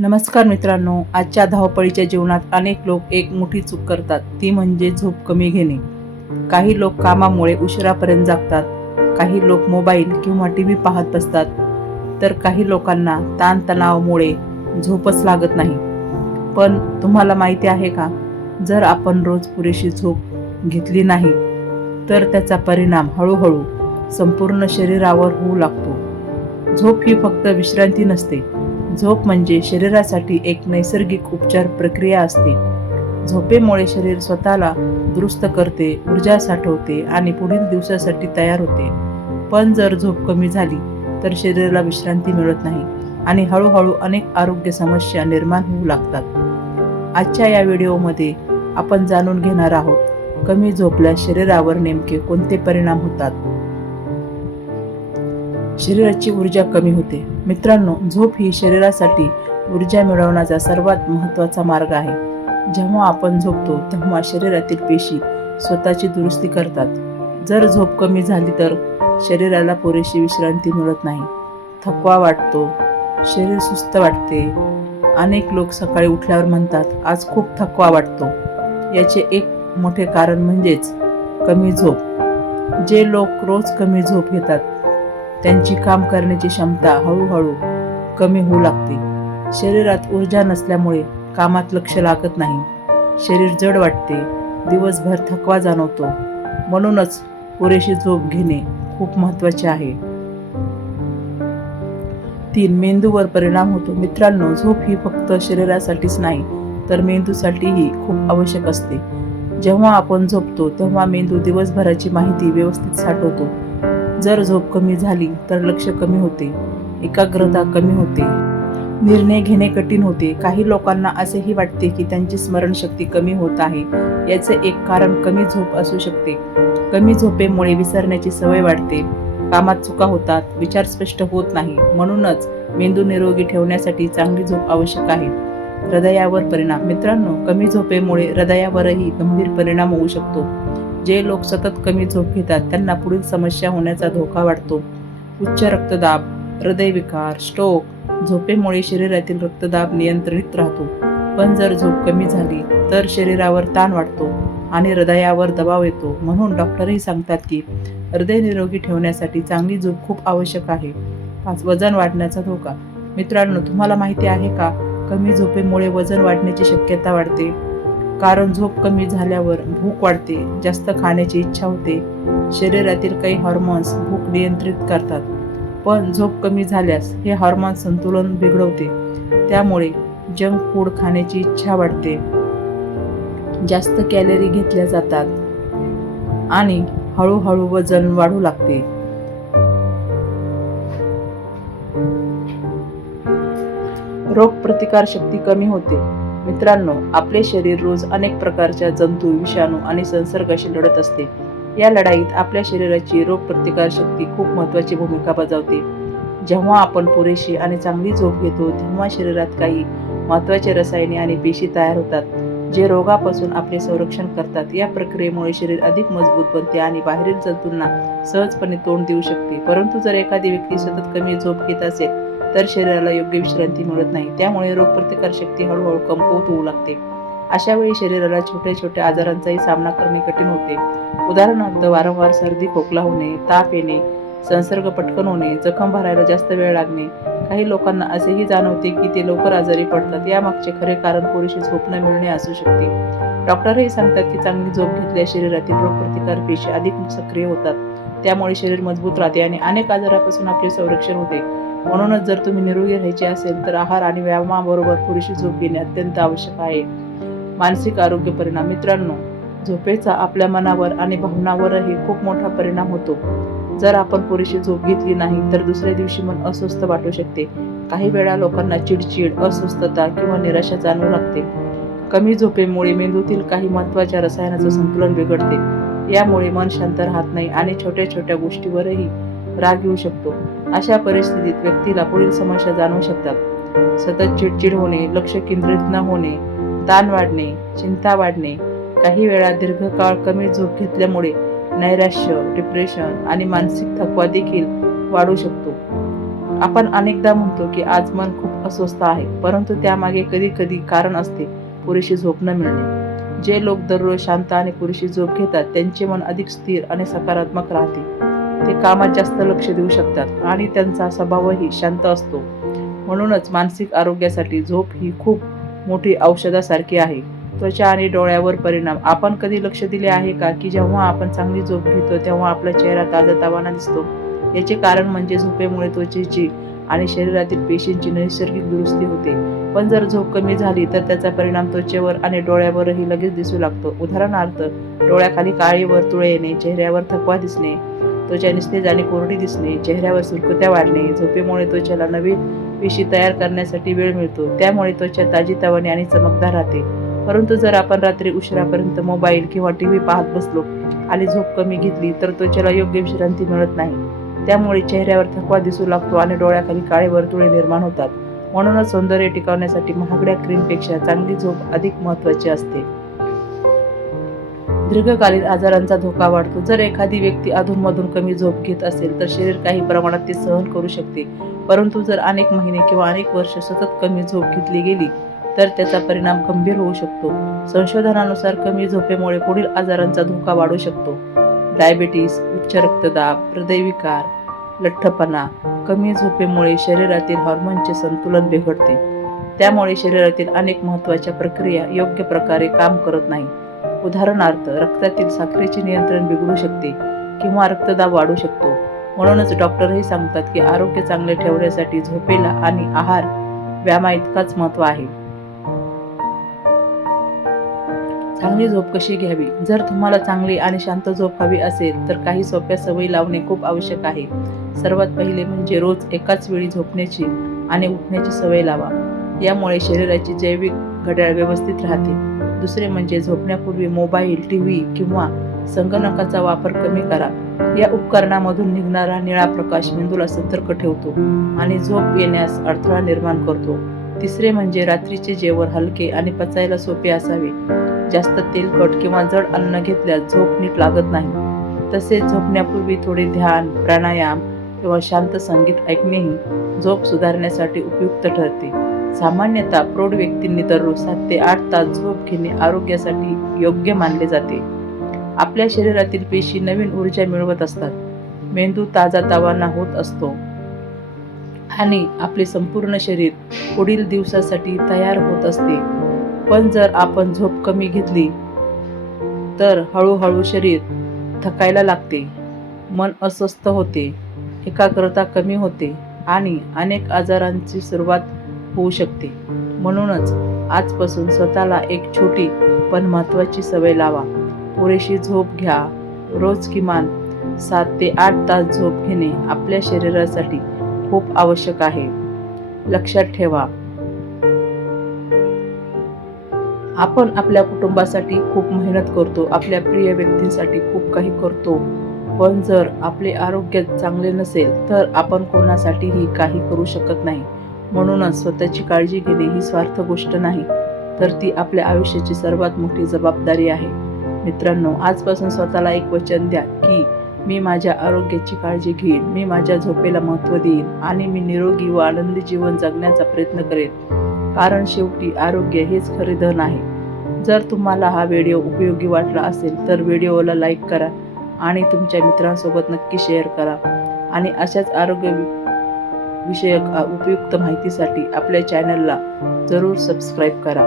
नमस्कार मित्रांनो, आजच्या धावपळीच्या जीवनात अनेक लोक एक मोठी चूक करतात, ती म्हणजे झोप कमी घेणे. काही लोक कामामुळे उशिरापर्यंत जागतात, काही लोक मोबाईल किंवा टीव्ही पाहत बसतात, तर काही लोकांना ताणतणावामुळे झोपच लागत नाही. पण तुम्हाला माहिती आहे का, जर आपण रोज पुरेशी झोप घेतली नाही तर त्याचा परिणाम हळूहळू संपूर्ण शरीरावर होऊ लागतो. झोप ही फक्त विश्रांती नसते. झोप म्हणजे शरीरासाठी एक नैसर्गिक उपचार प्रक्रिया असते. झोपेमुळे शरीर स्वतःला दुरुस्त करते, ऊर्जा साठवते आणि पुढील दिवसासाठी तयार होते. पण जर झोप कमी झाली तर शरीराला विश्रांती मिळत नाही आणि हळूहळू अनेक आरोग्य समस्या निर्माण होऊ लागतात. आजच्या या व्हिडिओमध्ये आपण जाणून घेणार आहोत, कमी झोपल्यास शरीरावर नेमके कोणते परिणाम होतात. शरीराची ऊर्जा कमी होते. मित्रांनो, झोप ही शरीरासाठी ऊर्जा मिळवण्याचा सर्वात महत्त्वाचा मार्ग आहे. जेव्हा आपण झोपतो तेव्हा शरीरातील पेशी स्वतःची दुरुस्ती करतात. जर झोप कमी झाली तर शरीराला पुरेशी विश्रांती मिळत नाही. थकवा वाटतो, शरीर सुस्त वाटते. अनेक लोक सकाळी उठल्यावर म्हणतात, आज खूप थकवा वाटतो. याचे एक मोठे कारण म्हणजेच कमी झोप. जे लोक रोज कमी झोप घेतात त्यांची काम करण्याची क्षमता हळूहळू कमी होऊ लागते. शरीरात ऊर्जा नसल्यामुळे कामात लक्ष लागत नाही. शरीर जड वाटते, दिवसभर थकवा जाणवतो. म्हणूनच पुरेशी झोप घेणे खूप महत्त्वाचे आहे. 3. मेंदूवर परिणाम होतो. मित्रांनो, झोप ही फक्त शरीरासाठीच नाही तर मेंदूसाठीही खूप आवश्यक असते. जेव्हा आपण झोपतो तेव्हा मेंदू दिवसभराची माहिती व्यवस्थित साठवतो. जर झोप कमी झाली तर लक्ष कमी होते, एकाग्रता कमी होते, निर्णय घेणे कठीण होते. काही लोकांना असेही वाटते की त्यांची स्मरणशक्ती कमी होत आहे. याचे एक कारण कमी झोप असू शकते. कमी झोपेमुळे विसरण्याची सवय वाढते, कामात चुका होतात, विचार स्पष्ट होत नाही. म्हणूनच मेंदू निरोगी ठेवण्यासाठी चांगली झोप आवश्यक आहे. हृदयावर परिणाम. मित्रांनो, कमी झोपेमुळे हृदयावरही गंभीर परिणाम होऊ शकतो. जे लोक सतत कमी झोप घेतात त्यांना पुढील समस्या होण्याचा धोका वाढतो. उच्च रक्तदाब, हृदयविकार, स्ट्रोक. झोपेमुळे शरीरातील रक्तदाब नियंत्रित राहतो. पण जर झोप कमी झाली तर शरीरावर ताण वाढतो आणि हृदयावर दबाव येतो. म्हणून डॉक्टरही सांगतात की हृदय निरोगी ठेवण्यासाठी चांगली झोप खूप आवश्यक आहे. 5. वजन वाढण्याचा धोका. मित्रांनो, तुम्हाला माहिती आहे का, कमी झोपेमुळे वजन वाढण्याची शक्यता वाढते. कारण झोप कमी झाल्यावर भूक वाढते, जास्त खाण्याची इच्छा होते. शरीरातील काही हॉर्मोन्स भूक नियंत्रित करतात, पण झोप कमी झाल्यास हे हॉर्मोन्स संतुलन बिघडवते. त्यामुळे जंक फूड खाण्याची इच्छा वाढते, जास्त कॅलरी घेतल्या जातात आणि हळूहळू वजन वाढू लागते. रोगप्रतिकार शक्ती कमी होते. मित्रांनो, आपले शरीर रोज अनेक प्रकारच्या जंतू, विषाणू आणि संसर्गाशी लढत असते. या लढाईत आपल्या शरीराची रोगप्रतिकार शक्ती खूप महत्त्वाची भूमिका बजावते. जेव्हा आपण पुरेशी आणि चांगली झोप घेतो तेव्हा शरीरात काही महत्त्वाचे रसायने आणि पेशी तयार होतात, जे रोगापासून आपले संरक्षण करतात. या प्रक्रियेमुळे शरीर अधिक मजबूत बनते आणि बाहेरील जंतूंना सहजपणे तोंड देऊ शकते. परंतु जर एखादी व्यक्ती सतत कमी झोप घेत असेल तर शरीराला योग्य विश्रांती मिळत नाही. त्यामुळे रोगप्रतिकार शक्ती हळूहळू कमकुवत होऊ लागते. अशा वेळी शरीराला छोट्या छोट्या आजारांचाही सामना करणे कठीण होते. उदाहरणार्थ, वारंवार सर्दी, खोकला होणे, ताप येणे, संसर्ग पटकन होणे, जखम भरायला जास्त वेळ लागणे. काही लोकांना असेही जाणवते की ते लवकर आजारी पडतात. यामागचे खरे कारण पुरेशी झोप न मिळणे असू शकते. डॉक्टरही सांगतात की चांगली झोप घेतल्यास शरीरातील रोगप्रतिकार पेशी अधिक सक्रिय होतात. त्यामुळे शरीर मजबूत राहते आणि अनेक आजारापासून आपले संरक्षण होते. म्हणूनच जर तुम्ही निरोगी राहायचे असेल तर आहार आणि व्यायामाबरोबर पुरेशी झोप घेणे अत्यंत आवश्यक आहे. मानसिक आरोग्य परिणाम. मित्रांनो, झोपेचा आपल्या मनावर आणि भावनांवरही खूप मोठा परिणाम होतो. जर आपण पुरेशी झोप घेतली नाही तर दुसऱ्या दिवशी मन अस्वस्थ वाटू शकते. काही वेळा लोकांना चिडचिड, अस्वस्थता किंवा निराशा जाणवू लागते. कमी झोपेमुळे मेंदूतील काही महत्त्वाच्या रसायनांचे संतुलन बिघडते. यामुळे मन शांत राहत नाही आणि छोट्या छोट्या गोष्टीवरही राग येऊ शकतो. अशा परिस्थितीत व्यक्तीला पुढील समस्या जाणवू शकतात. सतत चिडचिड होणे, लक्ष केंद्रित न होणे, ताण वाढणे, चिंता वाढणे. काही वेळा दीर्घकाळ कमी झोप घेतल्यामुळे नैराश्य, डिप्रेशन आणि मानसिक थकवा देखील वाढू शकतो. आपण अनेकदा म्हणतो की आज मन खूप अस्वस्थ आहे, परंतु त्यामागे कधी कधी कारण असते, पुरेशी झोप न मिळणे. जे लोक दररोज शांत आणि पुरेशी झोप घेतात त्यांचे मन अधिक स्थिर आणि सकारात्मक राहते. ते कामात जास्त लक्ष देऊ शकतात आणि त्यांचा स्वभावही शांत असतो. म्हणूनच मानसिक आरोग्यासाठी झोप ही खूप मोठी औषधासारखी आहे. त्वचा आणि डोळ्यावर परिणाम. आपण कधी लक्ष दिले आहे का की जेव्हा आपण चांगली झोप घेतो तेव्हा आपला चेहरा ताजातवाना दिसतो? याचे कारण म्हणजे झोपेमुळे त्वचेची आणि शरीरातील पेशींची नैसर्गिक दुरुस्ती होते. पण जर झोप कमी झाली तर त्याचा परिणाम त्वचेवर आणि डोळ्यावरही लगेच दिसू लागतो. उदाहरणार्थ, डोळ्याखाली काळी वर्तुळे येणे, चेहऱ्यावर थकवा दिसणे, त्वचा निस्तेज आणि कोरडी दिसणे, चेहऱ्यावर सुरकुत्या वाढणे. झोपेमुळे त्वचेला नवीन पेशी तयार करण्यासाठी वेळ मिळतो, त्यामुळे त्वचा ताजीतवानी आणि चमकदार राहते. परंतु जर आपण रात्री उशिरापर्यंत मोबाईल किंवा टीव्ही पाहत बसलो आणि झोप कमी घेतली तर त्वचेला योग्य विश्रांती मिळत नाही. त्यामुळे चेहऱ्यावर थकवा दिसू लागतो आणि डोळ्याखाली काळे वर्तुळे निर्माण होतात. म्हणूनच सौंदर्य टिकवण्यासाठी महागड्या क्रीमपेक्षा चांगली झोप अधिक महत्त्वाची असते. दीर्घकालीन आजारांचा धोका वाढतो. जर एखादी व्यक्ती अधूनमधून कमी झोप घेत असेल तर शरीर काही प्रमाणात ते सहन करू शकते, परंतु जर अनेक महिने किंवा अनेक वर्ष सतत कमी झोप घेतली गेली तर त्याचा परिणाम गंभीर होऊ शकतो. संशोधनानुसार कमी झोपेमुळे पुढील आजारांचा धोका वाढू शकतो. डायबिटीस, उच्च रक्तदाब, हृदयविकार, लठ्ठपणा. कमी झोपेमुळे शरीरातील हार्मोनचे संतुलन बिघडते, त्यामुळे शरीरातील अनेक महत्त्वाच्या प्रक्रिया योग्य प्रकारे काम करत नाही. उदाहरणार्थ, रक्तातील साखरेचे नियंत्रण बिघडू शकते किंवा रक्तदाब वाढू शकतो. म्हणूनच डॉक्टरही सांगतात की आरोग्य चांगले ठेवण्यासाठी झोपेला आणि आहार, व्यायामाइतकाच महत्त्व आहे. चांगली झोप कशी घ्यावी? जर तुम्हाला चांगली आणि शांत झोप हवी असेल तर काही सोप्या सवयी लावणे खूप आवश्यक आहे. सर्वात पहिले म्हणजे रोज एकाच वेळी झोपण्याची आणि उठण्याची सवय लावा. यामुळे शरीराची जैविक घड्याळ व्यवस्थित राहते. दुसरे म्हणजे झोपण्यापूर्वी मोबाईल, टीव्ही किंवा संगणकाचा वापर कमी करा. या उपकरणामधून निघणारा निळा प्रकाश मेंदूला सतर्क ठेवतो आणि झोप येण्यास अडथळा निर्माण करतो. तिसरे म्हणजे रात्रीचे जेवण हलके आणि पचायला सोपे असावे. जास्त तेलकट किंवा जड अन्न घेतल्यास झोप नीट लागत नाही. तसेच झोपण्यापूर्वी थोडे ध्यान, प्राणायाम किंवा शांत संगीत ऐकणेही झोप सुधारण्यासाठी उपयुक्त ठरते. सामान्यतः प्रौढ व्यक्तींनी दररोज 7 ते 8 तास झोप घेणे आरोग्यासाठी योग्य मानले जाते. आपल्या शरीरातील पेशी नवीन ऊर्जा मिळवत असतात, मेंदू ताजातवाना होत असतो आणि आपले संपूर्ण शरीर पुढील दिवसासाठी तयार होत असते. पण जर आपण झोप कमी घेतली तर हळूहळू शरीर थकायला लागते, मन अस्वस्थ होते, एकाग्रता कमी होते आणि अनेक आजारांची सुरुवात होऊ शकते. म्हणूनच आजपासून स्वतःला एक छोटी पण महत्त्वाची सवय लावा. पुरेशी झोप घ्या. रोज किमान 7 ते 8 तास झोप घेणे आपल्या शरीरासाठी खूप आवश्यक आहे. लक्षात ठेवा, आपण आपल्या कुटुंबासाठी खूप मेहनत करतो, आपल्या प्रिय व्यक्तींसाठी खूप काही करतो, पण जर आपले आरोग्य चांगले नसेल तर आपण कोणासाठीही काही करू शकत नाही. म्हणूनच स्वतःची काळजी घेणे ही स्वार्थ गोष्ट नाही, तर ती आपल्या आयुष्याची सर्वात मोठी जबाबदारी आहे. मित्रांनो, आजपासून स्वतःला एक वचन द्या की मी माझ्या आरोग्याची काळजी घेईन, मी माझ्या झोपेला महत्त्व देईन आणि मी निरोगी व आनंदी जीवन जगण्याचा प्रयत्न करेन. कारण शेवटी आरोग्य हेच खरे धन आहे. जर तुम्हाला हा व्हिडिओ उपयोगी वाटला असेल तर व्हिडिओला लाईक करा आणि तुमच्या मित्रांसोबत नक्की शेअर करा. आणि अशाच आरोग्य विषयक उपयुक्त माहितीसाठी आपल्या चॅनलला जरूर सबस्क्राईब करा.